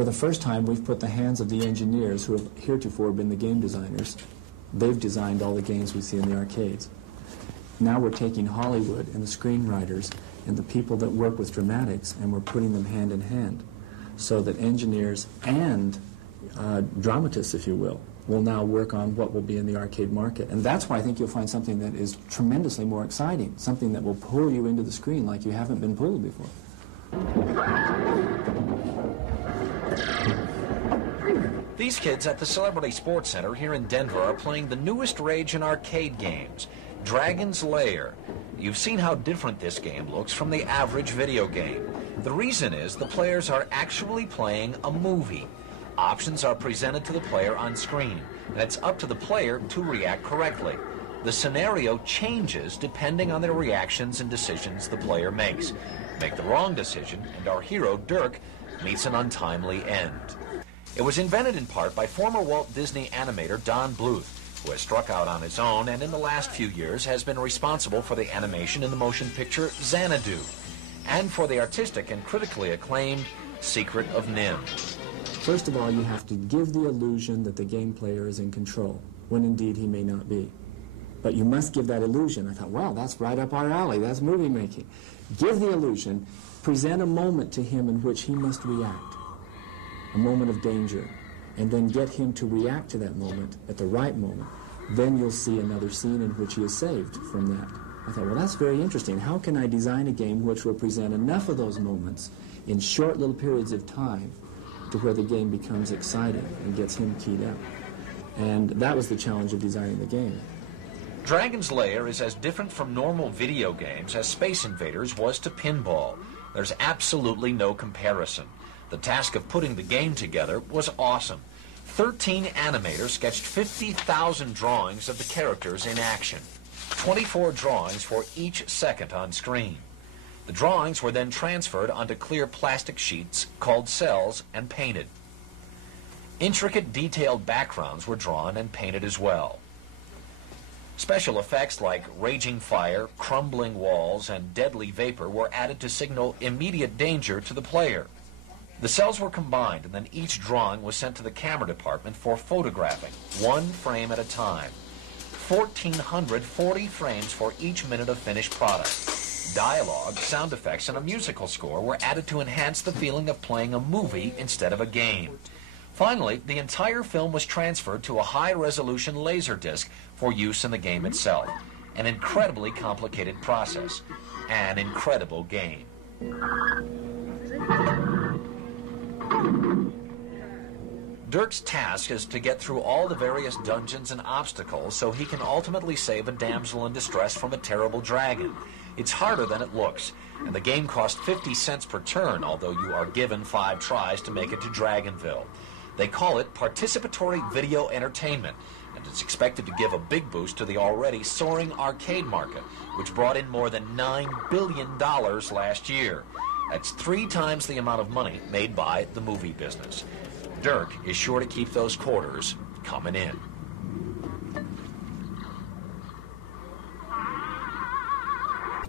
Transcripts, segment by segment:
For the first time, we've put the hands of the engineers who have heretofore been the game designers. They've designed all the games we see in the arcades. Now we're taking Hollywood and the screenwriters and the people that work with dramatics, and we're putting them hand in hand so that engineers and dramatists, if you will now work on what will be in the arcade market. And that's why I think you'll find something that is tremendously more exciting, something that will pull you into the screen like you haven't been pulled before. These kids at the Celebrity Sports Center here in Denver are playing the newest rage in arcade games, Dragon's Lair. You've seen how different this game looks from the average video game. The reason is the players are actually playing a movie. Options are presented to the player on screen, and it's up to the player to react correctly. The scenario changes depending on the reactions and decisions the player makes. Make the wrong decision, and our hero, Dirk, meets an untimely end. It was invented in part by former Walt Disney animator Don Bluth, who has struck out on his own and in the last few years has been responsible for the animation in the motion picture Xanadu, and for the artistic and critically acclaimed Secret of Nim. First of all, you have to give the illusion that the game player is in control, when indeed he may not be. But you must give that illusion. I thought, wow, that's right up our alley. That's movie making. Give the illusion, present a moment to him in which he must react, a moment of danger, and then get him to react to that moment at the right moment. Then you'll see another scene in which he is saved from that. I thought, well, that's very interesting. How can I design a game which will present enough of those moments in short little periods of time to where the game becomes exciting and gets him keyed up? And that was the challenge of designing the game. Dragon's Lair is as different from normal video games as Space Invaders was to pinball. There's absolutely no comparison. The task of putting the game together was awesome. 13 animators sketched 50,000 drawings of the characters in action. 24 drawings for each second on screen. The drawings were then transferred onto clear plastic sheets called cells and painted. Intricate, detailed backgrounds were drawn and painted as well. Special effects like raging fire, crumbling walls, and deadly vapor were added to signal immediate danger to the player. The cells were combined, and then each drawing was sent to the camera department for photographing, one frame at a time. 1,440 frames for each minute of finished product. Dialogue, sound effects, and a musical score were added to enhance the feeling of playing a movie instead of a game. Finally, the entire film was transferred to a high-resolution laser disc for use in the game itself. An incredibly complicated process. An incredible game. Dirk's task is to get through all the various dungeons and obstacles so he can ultimately save a damsel in distress from a terrible dragon. It's harder than it looks, and the game costs 50 cents per turn, although you are given 5 tries to make it to Dragonville. They call it participatory video entertainment, and it's expected to give a big boost to the already soaring arcade market, which brought in more than $9 billion last year. That's 3 times the amount of money made by the movie business. Dirk is sure to keep those quarters coming in.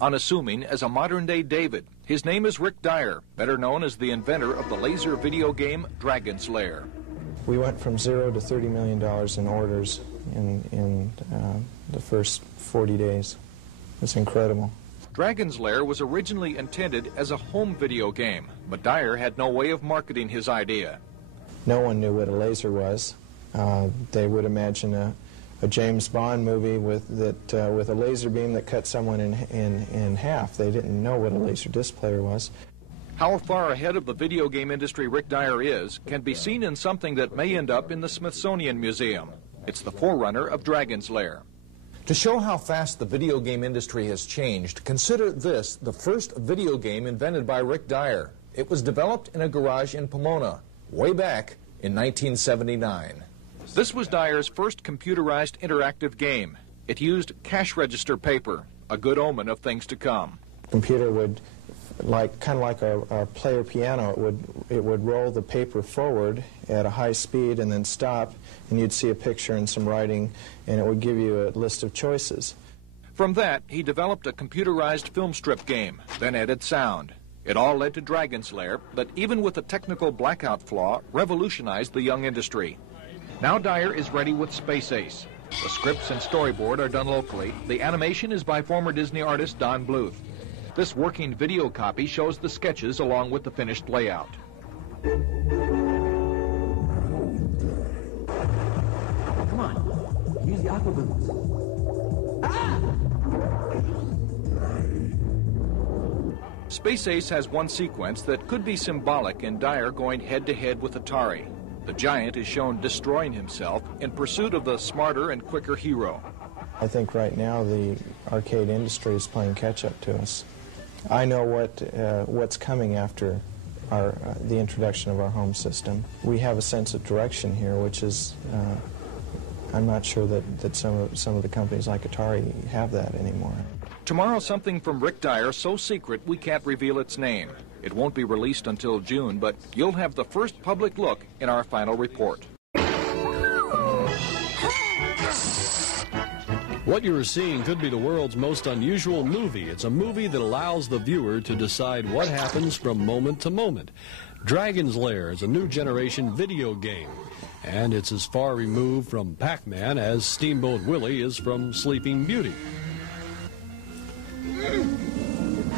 Unassuming as a modern-day David, his name is Rick Dyer, better known as the inventor of the laser video game Dragon's Lair. We went from 0 to $30 million in orders in the first 40 days. It's incredible. Dragon's Lair was originally intended as a home video game, but Dyer had no way of marketing his idea. No one knew what a laser was. They would imagine a James Bond movie with a laser beam that cut someone in half. They didn't know what a laser disc player was. How far ahead of the video game industry Rick Dyer is can be seen in something that may end up in the Smithsonian Museum. It's the forerunner of Dragon's Lair. To show how fast the video game industry has changed, consider this, the first video game invented by Rick Dyer. It was developed in a garage in Pomona, way back in 1979. This was Dyer's first computerized interactive game. It used cash register paper, a good omen of things to come. The computer would, kind of like a player piano, it would roll the paper forward at a high speed and then stop, and you'd see a picture and some writing, and it would give you a list of choices. From that, he developed a computerized film strip game, then added sound. It all led to Dragon's Lair that, even with the technical blackout flaw, revolutionized the young industry. Now Dyer is ready with Space Ace. The scripts and storyboard are done locally. The animation is by former Disney artist Don Bluth. This working video copy shows the sketches along with the finished layout. Come on, use the aqua boots. Space Ace has one sequence that could be symbolic in Dyer going head-to-head with Atari. The giant is shown destroying himself in pursuit of the smarter and quicker hero. I think right now the arcade industry is playing catch-up to us. I know what's coming after the introduction of our home system. We have a sense of direction here, which is, I'm not sure that some of the companies like Atari have that anymore. Tomorrow, something from Rick Dyer so secret we can't reveal its name. It won't be released until June, but you'll have the first public look in our final report. What you are seeing could be the world's most unusual movie. It's a movie that allows the viewer to decide what happens from moment to moment. Dragon's Lair is a new generation video game, and it's as far removed from Pac-Man as Steamboat Willie is from Sleeping Beauty.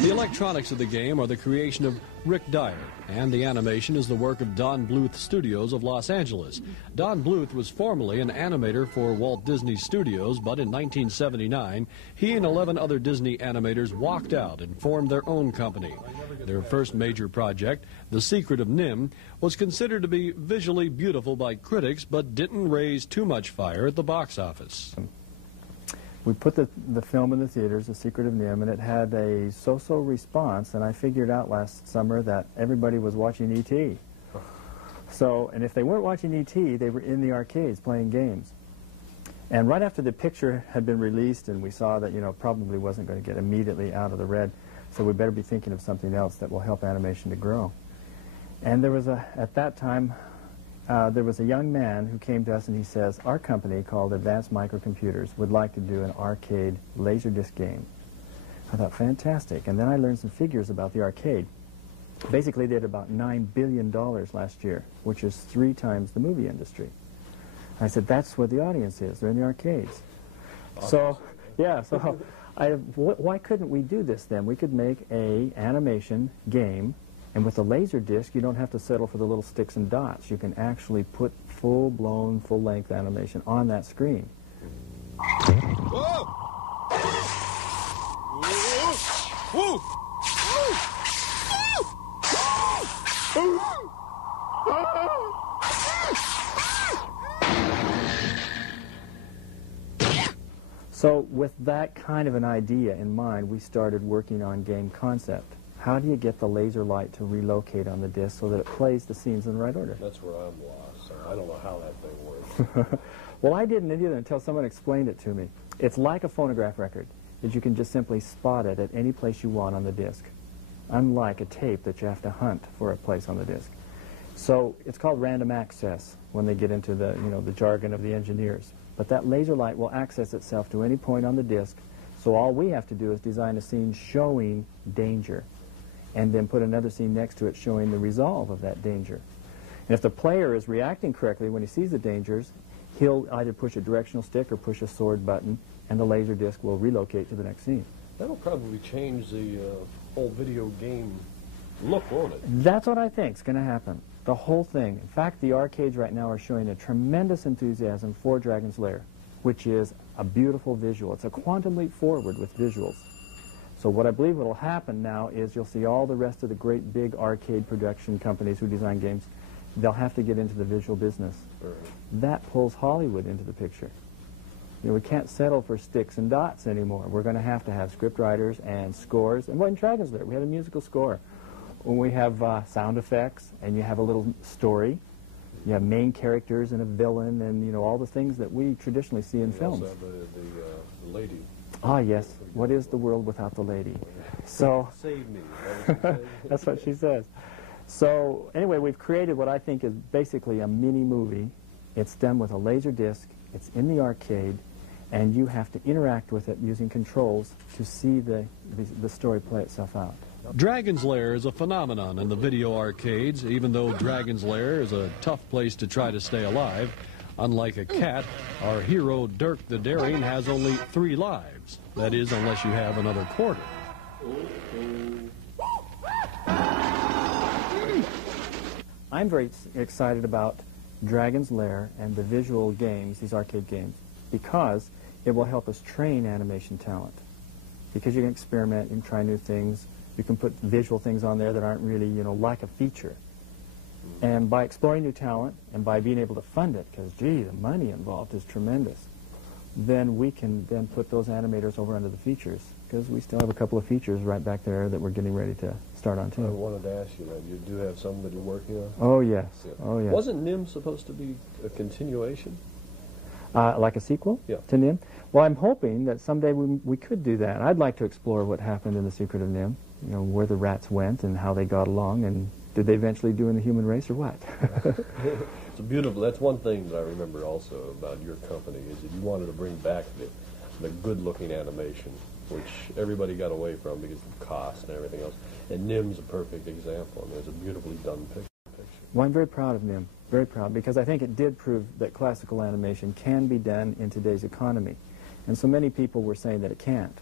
The electronics of the game are the creation of Rick Dyer, and the animation is the work of Don Bluth Studios of Los Angeles. Don Bluth was formerly an animator for Walt Disney Studios, but in 1979, he and 11 other Disney animators walked out and formed their own company. Their first major project, The Secret of NIMH, was considered to be visually beautiful by critics, but didn't raise too much fire at the box office. We put the film in the theaters, The Secret of NIMH, and it had a so-so response, and I figured out last summer that everybody was watching E.T. So, and if they weren't watching E.T., they were in the arcades playing games. And right after the picture had been released and we saw that, probably wasn't going to get immediately out of the red, so we better be thinking of something else that will help animation to grow. And there was at that time, there was a young man who came to us and he says, our company called Advanced Microcomputers would like to do an arcade Laserdisc game. I thought, fantastic. And then I learned some figures about the arcade. Basically, they had about $9 billion last year, which is 3 times the movie industry. I said, that's where the audience is. They're in the arcades. So, yeah, so why couldn't we do this then? We could make an animation game. And with a laser disc, you don't have to settle for the little sticks and dots. You can actually put full-blown, full-length animation on that screen. Whoa! Whoa! So with that kind of an idea in mind, we started working on game concept. How do you get the laser light to relocate on the disc so that it plays the scenes in the right order? That's where I'm lost. So I don't know how that thing works. Well, I didn't either until someone explained it to me. It's like a phonograph record, that you can just simply spot it at any place you want on the disc, unlike a tape that you have to hunt for a place on the disc. So it's called random access when they get into the, the jargon of the engineers. But that laser light will access itself to any point on the disc, so all we have to do is design a scene showing danger, and then put another scene next to it showing the resolve of that danger. And if the player is reacting correctly when he sees the dangers, he'll either push a directional stick or push a sword button, and the laser disc will relocate to the next scene. That'll probably change the whole video game look, won't it? That's what I think is going to happen. The whole thing. In fact, the arcades right now are showing a tremendous enthusiasm for Dragon's Lair, which is a beautiful visual. It's a quantum leap forward with visuals. So what I believe will happen now is you'll see all the rest of the great big arcade production companies who design games, they'll have to get into the visual business. Right. That pulls Hollywood into the picture. We can't settle for sticks and dots anymore. We're going to have script writers and scores. And in Dragon's Lair, we have a musical score. When we have sound effects, and you have a little story, you have main characters and a villain, and all the things that we traditionally see in films. Also have the lady. Ah, yes. What is the world without the lady? So Save me. that's what she says. So anyway, we've created what I think is basically a mini movie. It's done with a laser disc. It's in the arcade, and you have to interact with it using controls to see the story play itself out. Dragon's Lair is a phenomenon in the video arcades, even though Dragon's Lair is a tough place to try to stay alive. Unlike a cat, our hero Dirk the Daring has only 3 lives. That is, unless you have another quarter. I'm very excited about Dragon's Lair and the visual games, these arcade games, because it will help us train animation talent. Because you can experiment, you can try new things, you can put visual things on there that aren't really, like a feature. And by exploring new talent and by being able to fund it, because, gee, the money involved is tremendous, then we can then put those animators over under the features, because we still have a couple of features right back there that we're getting ready to start on, too. I wanted to ask you that. You do have somebody working on it? Oh, yes. Yeah. Oh, yes. Wasn't NIM supposed to be a continuation? Like a sequel to NIM? Well, I'm hoping that someday we could do that. I'd like to explore what happened in The Secret of NIM, where the rats went and how they got along, and did they eventually do in the human race or what? It's beautiful. That's one thing that I remember also about your company, is that you wanted to bring back the good-looking animation, which everybody got away from because of cost and everything else. And NIM's a perfect example. I mean, it's a beautifully done picture. Well, I'm very proud of NIM, very proud, because I think it did prove that classical animation can be done in today's economy. And so many people were saying that it can't.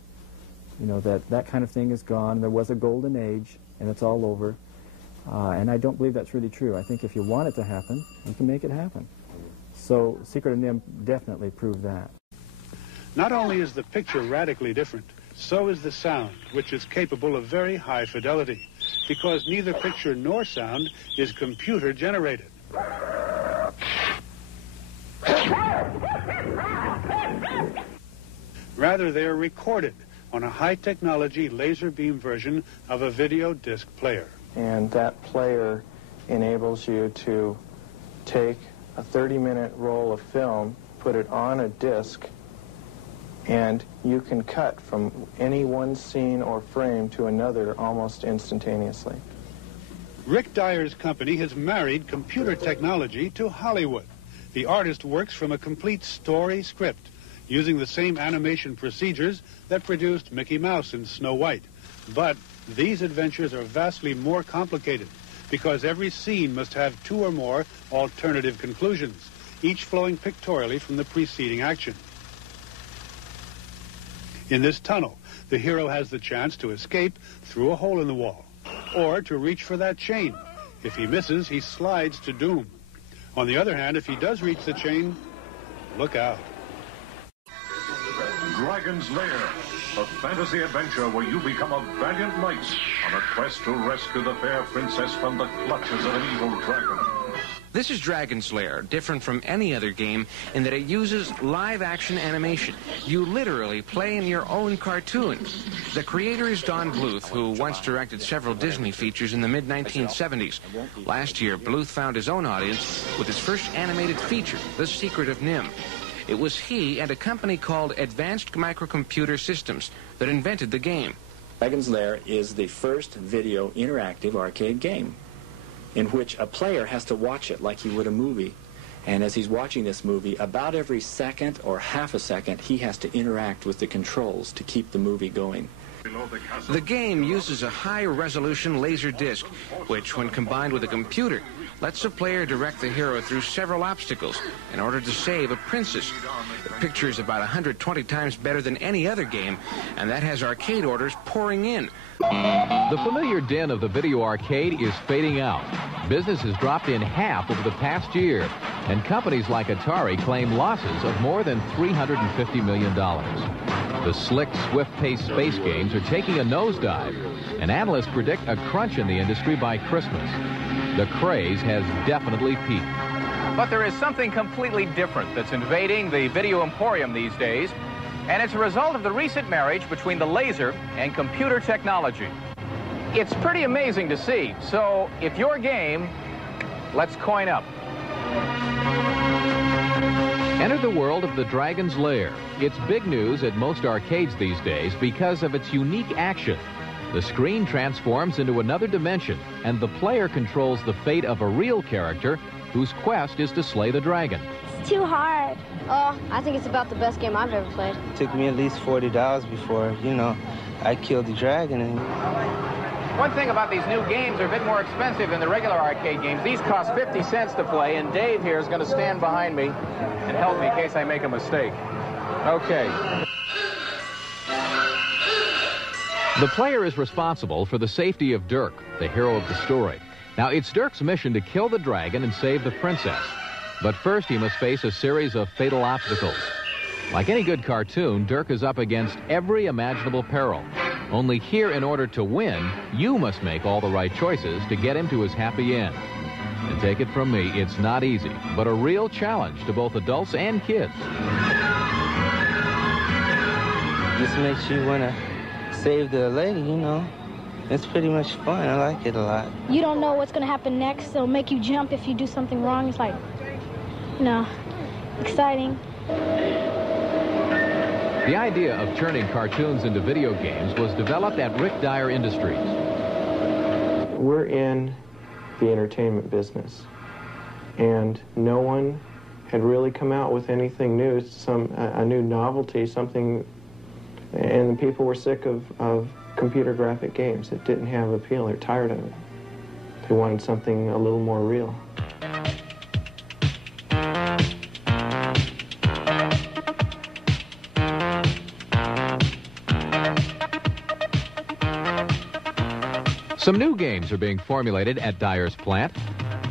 That kind of thing is gone. There was a golden age, and it's all over. And I don't believe that's really true. I think if you want it to happen, you can make it happen. So Secret of NIM definitely proved that. Not only is the picture radically different, so is the sound, which is capable of very high fidelity, because neither picture nor sound is computer generated. Rather, they are recorded on a high-technology laser beam version of a video disc player. And that player enables you to take a 30-minute roll of film, put it on a disc, and you can cut from any one scene or frame to another almost instantaneously. Rick Dyer's company has married computer technology to Hollywood. The artist works from a complete story script, using the same animation procedures that produced Mickey Mouse and Snow White. But these adventures are vastly more complicated, because every scene must have 2 or more alternative conclusions, each flowing pictorially from the preceding action. In this tunnel, the hero has the chance to escape through a hole in the wall, or to reach for that chain. If he misses, he slides to doom. On the other hand, if he does reach the chain, look out. Dragon's Lair, a fantasy adventure where you become a valiant knight on a quest to rescue the fair princess from the clutches of an evil dragon. This is Dragon's Lair, different from any other game in that it uses live-action animation. You literally play in your own cartoon. The creator is Don Bluth, who once directed several Disney features in the mid-1970s. Last year, Bluth found his own audience with his first animated feature, The Secret of NIM. It was he and a company called Advanced Microcomputer Systems that invented the game. Dragon's Lair is the first video interactive arcade game in which a player has to watch it like he would a movie. And as he's watching this movie, about every second or half a second, he has to interact with the controls to keep the movie going. The game uses a high-resolution laser disc, which, when combined with a computer, lets the player direct the hero through several obstacles in order to save a princess. The picture is about 120 times better than any other game, and that has arcade orders pouring in. The familiar din of the video arcade is fading out. Business has dropped in half over the past year, and companies like Atari claim losses of more than $350 million. The slick, swift-paced space games are taking a nosedive, and analysts predict a crunch in the industry by Christmas. The craze has definitely peaked. But there is something completely different that's invading the video emporium these days, and it's a result of the recent marriage between the laser and computer technology. It's pretty amazing to see, so if your game, let's coin up. Enter the world of the Dragon's Lair. It's big news at most arcades these days because of its unique action. The screen transforms into another dimension, and the player controls the fate of a real character whose quest is to slay the dragon. It's too hard. Oh, I think it's about the best game I've ever played. It took me at least $40 before, I killed the dragon. One thing about these new games, they're a bit more expensive than the regular arcade games. These cost 50 cents to play, and Dave here is going to stand behind me and help me in case I make a mistake. Okay. The player is responsible for the safety of Dirk, the hero of the story. Now, it's Dirk's mission to kill the dragon and save the princess. But first, he must face a series of fatal obstacles. Like any good cartoon, Dirk is up against every imaginable peril. Only here, in order to win, you must make all the right choices to get him to his happy end. And take it from me, it's not easy, but a real challenge to both adults and kids. Just makes you want to save the lady, you know. It's pretty much fun. I like it a lot. You don't know what's going to happen next. It'll make you jump if you do something wrong. It's like, you know, exciting. The idea of turning cartoons into video games was developed at Rick Dyer Industries. We're in the entertainment business, and no one had really come out with anything new, a new novelty, something, and people were sick of computer graphic games. It didn't have appeal. They're tired of it. They wanted something a little more real. Some new games are being formulated at Dyer's plant.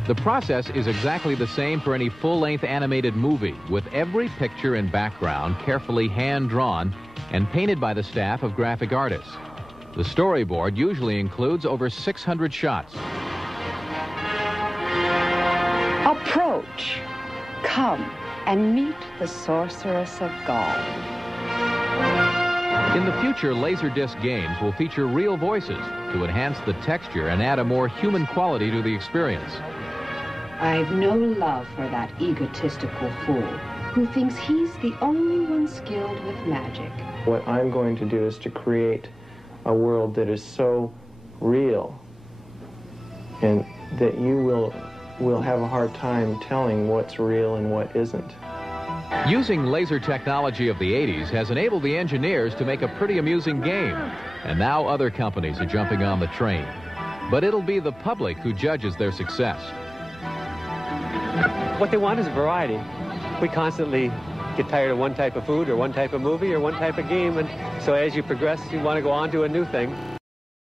The process is exactly the same for any full-length animated movie, with every picture and background carefully hand-drawn and painted by the staff of graphic artists. The storyboard usually includes over 600 shots. Approach. Come and meet the sorceress of Gaul. In the future, Laserdisc games will feature real voices to enhance the texture and add a more human quality to the experience. I've no love for that egotistical fool who thinks he's the only one skilled with magic. What I'm going to do is to create a world that is so real and that you will have a hard time telling what's real and what isn't. Using laser technology of the 80s has enabled the engineers to make a pretty amusing game, and now other companies are jumping on the train. But it'll be the public who judges their success. What they want is variety. We constantly get tired of one type of food or one type of movie or one type of game, and so as you progress, you want to go on to a new thing.